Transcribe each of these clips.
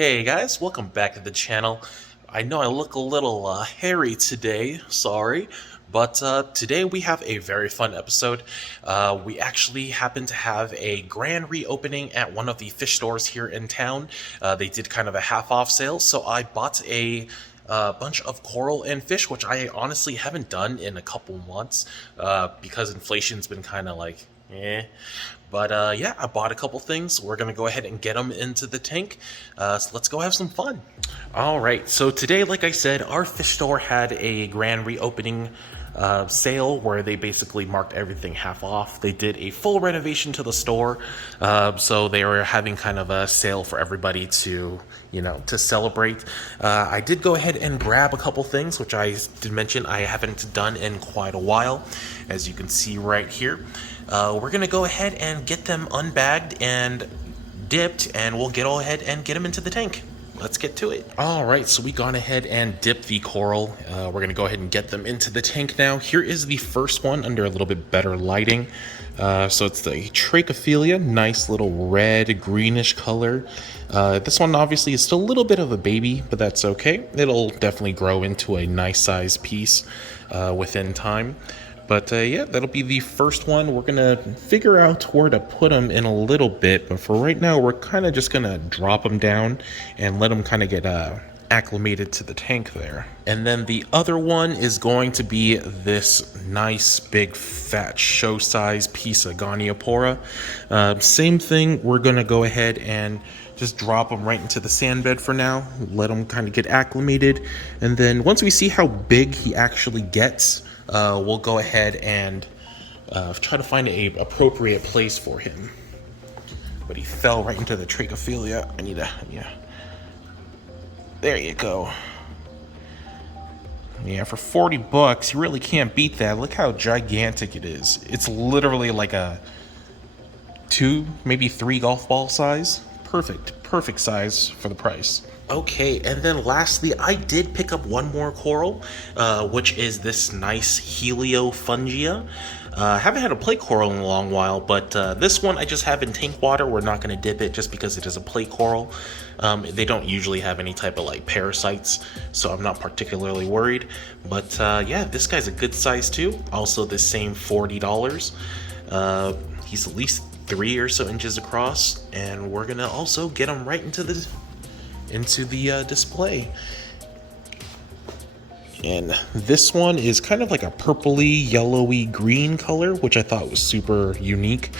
Hey guys, welcome back to the channel. I know I look a little hairy today, sorry, but today we have a very fun episode. We actually happen to have a grand reopening at one of the fish stores here in town. They did kind of a half-off sale, so I bought a bunch of coral and fish, which I honestly haven't done in a couple months because inflation's been kind of like, eh. But yeah, I bought a couple things. We're going to go ahead and get them into the tank. So let's go have some fun. All right, so today, like I said, our fish store had a grand reopening sale where they basically marked everything half off. They did a full renovation to the store. So they were having kind of a sale for everybody to, to celebrate. I did go ahead and grab a couple things, which I did mention I haven't done in quite a while, as you can see right here. We're going to go ahead and get them unbagged and dipped, and we'll go ahead and get them into the tank. Let's get to it. All right, so we gone ahead and dipped the coral. We're going to go ahead and get them into the tank now. Here is the first one under a little bit better lighting. So it's the Trichophilia, nice little red greenish color. This one obviously is still a little bit of a baby, but that's okay. It'll definitely grow into a nice size piece within time. But yeah, that'll be the first one. We're going to figure out where to put them in a little bit. But for right now, we're kind of just going to drop them down and let them kind of get acclimated to the tank there. And then the other one is going to be this nice big fat show size piece of Goniopora. Same thing, we're going to go ahead and just drop them right into the sand bed for now. Let them kind of get acclimated. And then once we see how big he actually gets, we'll go ahead and try to find a appropriate place for him. But he fell right into the Trichophilia. I need yeah. There you go. Yeah, for 40 bucks, you really can't beat that. Look how gigantic it is. It's literally like a 2, maybe 3 golf ball size. Perfect size for the price. Okay, and then lastly, I did pick up one more coral, which is this nice Heliofungia. Haven't had a plate coral in a long while, but this one I just have in tank water. We're not going to dip it just because it is a plate coral. They don't usually have any type of like parasites, so I'm not particularly worried. But yeah, this guy's a good size too. Also the same $40. He's at least 3 or so inches across, and we're gonna also get him right into the display. And this one is kind of like a purpley, yellowy green color, which I thought was super unique.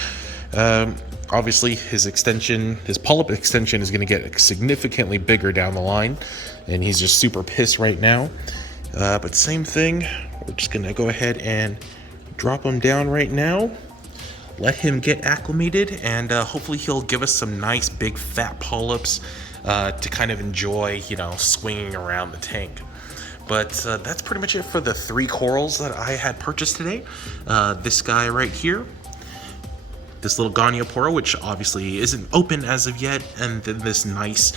Obviously, his polyp extension is going to get significantly bigger down the line, and he's just super pissed right now. But same thing, we're just going to go ahead and drop him down right now. Let him get acclimated, and hopefully he'll give us some nice big fat polyps to kind of enjoy, swinging around the tank. But that's pretty much it for the 3 corals that I had purchased today. This guy right here, this little Goniopora, which obviously isn't open as of yet, and then this nice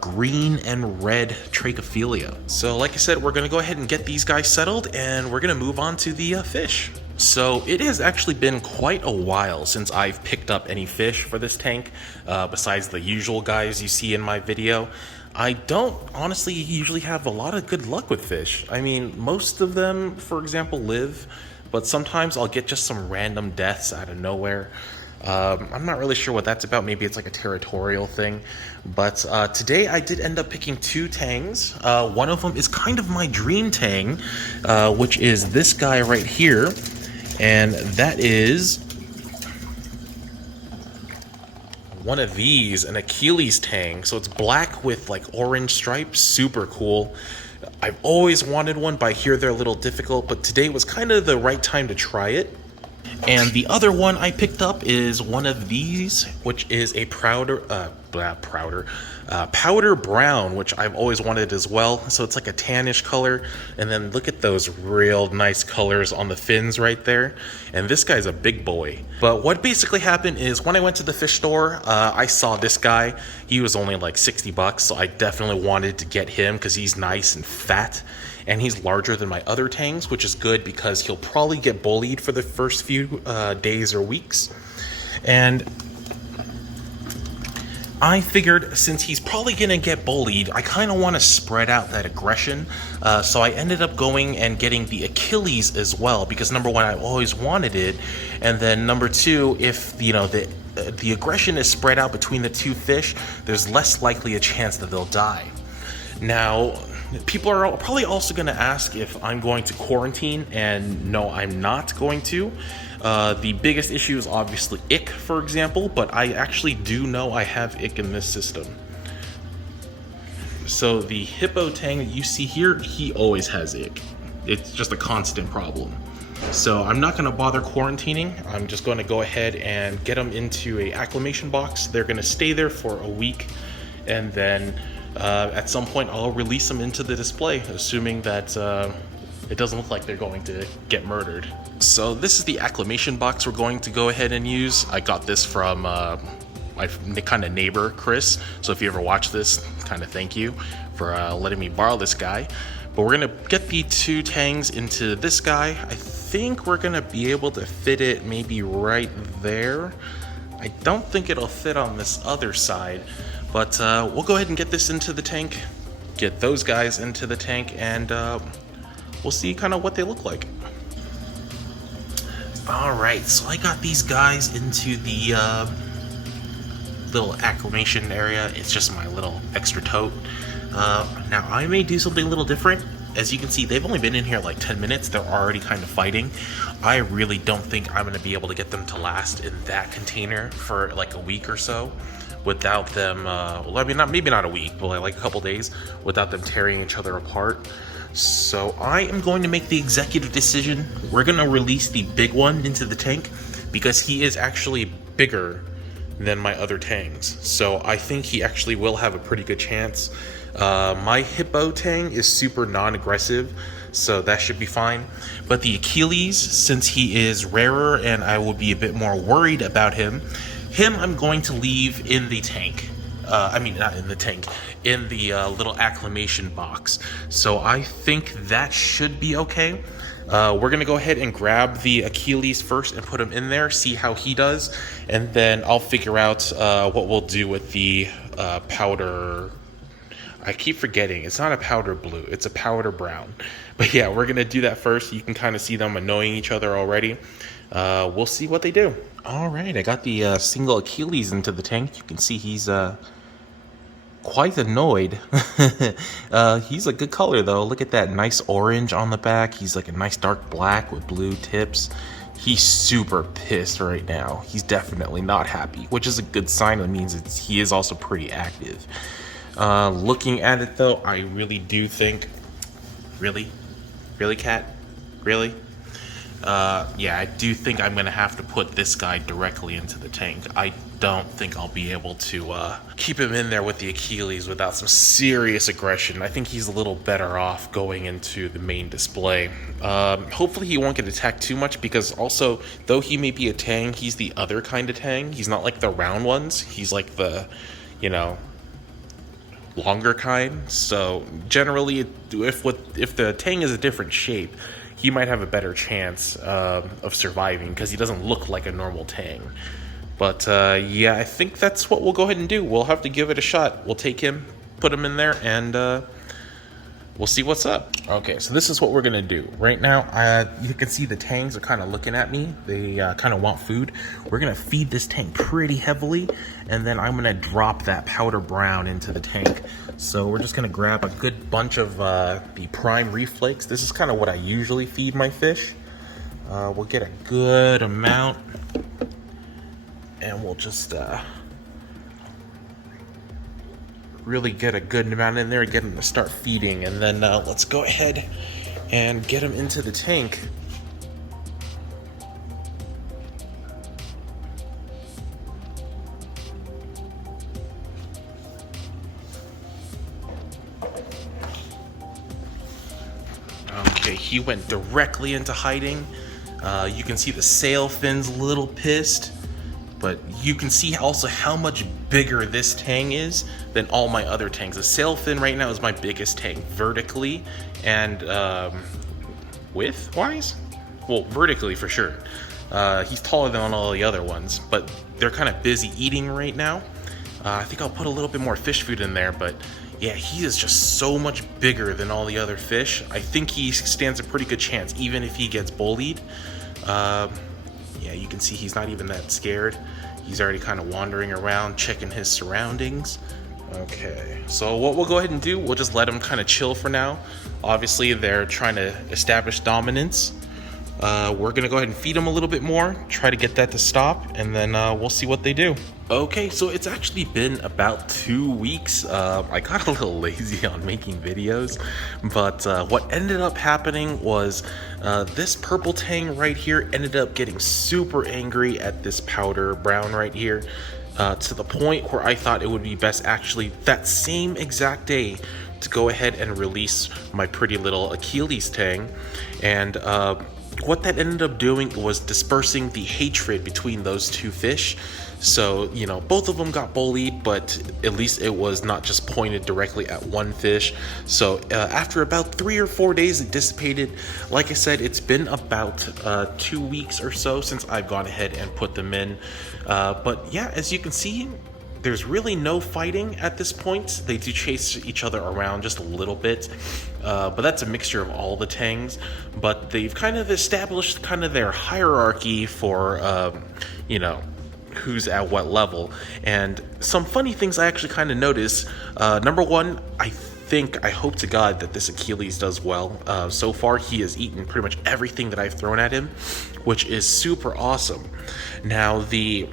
green and red Trichophilia. So like I said, we're going to go ahead and get these guys settled, and we're going to move on to the fish. So it has actually been quite a while since I've picked up any fish for this tank, besides the usual guys you see in my video. I don't honestly usually have a lot of good luck with fish. I mean, most of them, for example, live, but sometimes I'll get just some random deaths out of nowhere. I'm not really sure what that's about. Maybe it's like a territorial thing. But today I did end up picking 2 tangs. One of them is kind of my dream tang, which is this guy right here. And that is one of these, an Achilles tang. So it's black with like orange stripes, super cool. I've always wanted one, but I hear they're a little difficult, but today was kind of the right time to try it. And the other one I picked up is one of these, which is a powder brown, which I've always wanted as well. So it's like a tannish color, and then look at those real nice colors on the fins right there. And this guy's a big boy. But what basically happened is when I went to the fish store, I saw this guy. He was only like 60 bucks, so I definitely wanted to get him because he's nice and fat. And he's larger than my other tangs, which is good because he'll probably get bullied for the first few days or weeks. And I figured since he's probably going to get bullied, I kind of want to spread out that aggression. So I ended up going and getting the Achilles as well, because number one, I always wanted it. And then number two, if, the aggression is spread out between the two fish, there's less likely a chance that they'll die. Now, people are probably also going to ask if I'm going to quarantine, and no, I'm not going to. The biggest issue is obviously ick, for example, but I actually do know I have ick in this system. So the hippo tang that you see here, he always has ick. It's just a constant problem. So I'm not going to bother quarantining. I'm just going to go ahead and get them into a acclimation box. They're going to stay there for a week, and then at some point I'll release them into the display, assuming that it doesn't look like they're going to get murdered. So this is the acclimation box we're going to go ahead and use. I got this from my kind of neighbor, Chris. So if you ever watch this, kind of thank you for letting me borrow this guy. But we're gonna get the two tangs into this guy. I think we're gonna be able to fit it maybe right there. I don't think it'll fit on this other side, but we'll go ahead and get this into the tank, get those guys into the tank, and we'll see kind of what they look like. Alright, so I got these guys into the little acclimation area. It's just my little extra tote. Now I may do something a little different. As you can see, they've only been in here like 10 minutes. They're already kind of fighting. I really don't think I'm going to be able to get them to last in that container for like a week or so without them, well, I mean, maybe not a week, but like a couple days without them tearing each other apart. So I am going to make the executive decision. We're going to release the big one into the tank because he is actually bigger than my other tangs. So I think he actually will have a pretty good chance. My hippo tang is super non-aggressive, so that should be fine. But the Achilles, since he is rarer and I will be a bit more worried about him I'm going to leave in the tank. I mean, not in the tank, in the little acclimation box. So I think that should be okay. We're gonna go ahead and grab the Achilles first and put him in there, see how he does, and then I'll figure out what we'll do with the powder. I keep forgetting, it's not a powder blue, it's a powder brown. But yeah, we're gonna do that first. You can kind of see them annoying each other already. We'll see what they do. All right, I got the single Achilles into the tank. You can see he's quite annoyed. He's a good color though. Look at that nice orange on the back. He's like a nice dark black with blue tips. He's super pissed right now. He's definitely not happy, which is a good sign. It means he is also pretty active. Looking at it though, I really do think, really cat, really? Yeah, I do think I'm gonna have to put this guy directly into the tank. I don't think I'll be able to keep him in there with the Achilles without some serious aggression. I think he's a little better off going into the main display. Hopefully he won't get attacked too much, because also, though he may be a tang, he's the other kind of tang. He's not like the round ones. He's like the, longer kind. So generally, if the tang is a different shape, he might have a better chance of surviving because he doesn't look like a normal tang. But yeah, I think that's what we'll go ahead and do. We'll have to give it a shot. We'll take him, put him in there, and we'll see what's up. Okay, so this is what we're gonna do. Right now, you can see the tangs are kind of looking at me. They kind of want food. We're gonna feed this tank pretty heavily, and then I'm gonna drop that powder brown into the tank. So we're just gonna grab a good bunch of the prime reef flakes. This is kind of what I usually feed my fish. We'll get a good amount, and we'll just really get a good amount in there and get them to start feeding. And then let's go ahead and get them into the tank. Okay, he went directly into hiding. You can see the sail fin's a little pissed, but you can see also how much bigger this tang is than all my other tangs. The sail fin right now is my biggest tang vertically, and width-wise? Well, vertically for sure. He's taller than all the other ones, but they're kind of busy eating right now. I think I'll put a little bit more fish food in there, but yeah, he is just so much bigger than all the other fish. I think he stands a pretty good chance, even if he gets bullied. Yeah, you can see he's not even that scared. He's already kind of wandering around, checking his surroundings. Okay, so what we'll go ahead and do, we'll just let him kind of chill for now. Obviously, they're trying to establish dominance. We're gonna go ahead and feed them a little bit more, try to get that to stop, and then we'll see what they do. Okay, so it's actually been about 2 weeks. I got a little lazy on making videos, but what ended up happening was this purple tang right here ended up getting super angry at this powder brown right here, to the point where I thought it would be best actually that same exact day to go ahead and release my pretty little Achilles tang. And what that ended up doing was dispersing the hatred between those two fish. So, you know, both of them got bullied, but at least it was not just pointed directly at one fish. So after about 3 or 4 days, it dissipated. Like I said, it's been about 2 weeks or so since I've gone ahead and put them in. But yeah, as you can see, there's really no fighting at this point. They do chase each other around just a little bit, but that's a mixture of all the tangs. But they've kind of established kind of their hierarchy for, you know, who's at what level. And some funny things I actually kind of noticed. Number one, I hope to God that this Achilles does well. So far, he has eaten pretty much everything that I've thrown at him, which is super awesome. Now, the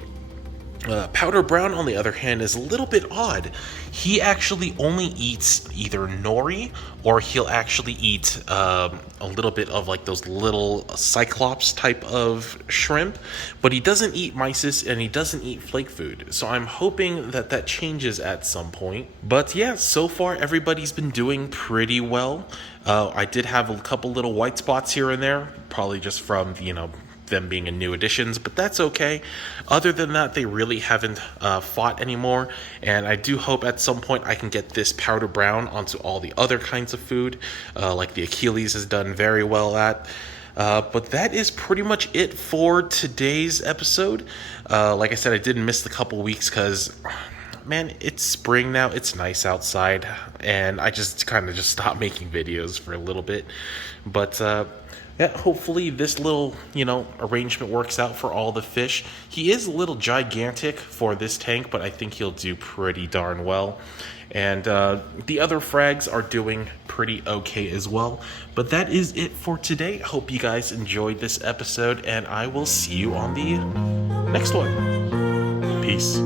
powder brown, on the other hand, is a little bit odd. He actually only eats either nori, or he'll actually eat a little bit of like those little cyclops type of shrimp, but he doesn't eat mysis and he doesn't eat flake food. So I'm hoping that that changes at some point. But yeah, so far everybody's been doing pretty well. I did have a couple little white spots here and there, probably just from, you know, them being in new additions, but that's okay. Other than that, they really haven't fought anymore, and I do hope at some point I can get this powder brown onto all the other kinds of food, like the Achilles has done very well at. But that is pretty much it for today's episode. Like I said, I didn't miss the couple weeks because, man, it's spring now, it's nice outside, and I just kind of just stopped making videos for a little bit. But yeah, hopefully this little, you know, arrangement works out for all the fish. He is a little gigantic for this tank, but I think he'll do pretty darn well. And the other frags are doing pretty okay as well. But that is it for today. Hope you guys enjoyed this episode, and I will see you on the next one. Peace.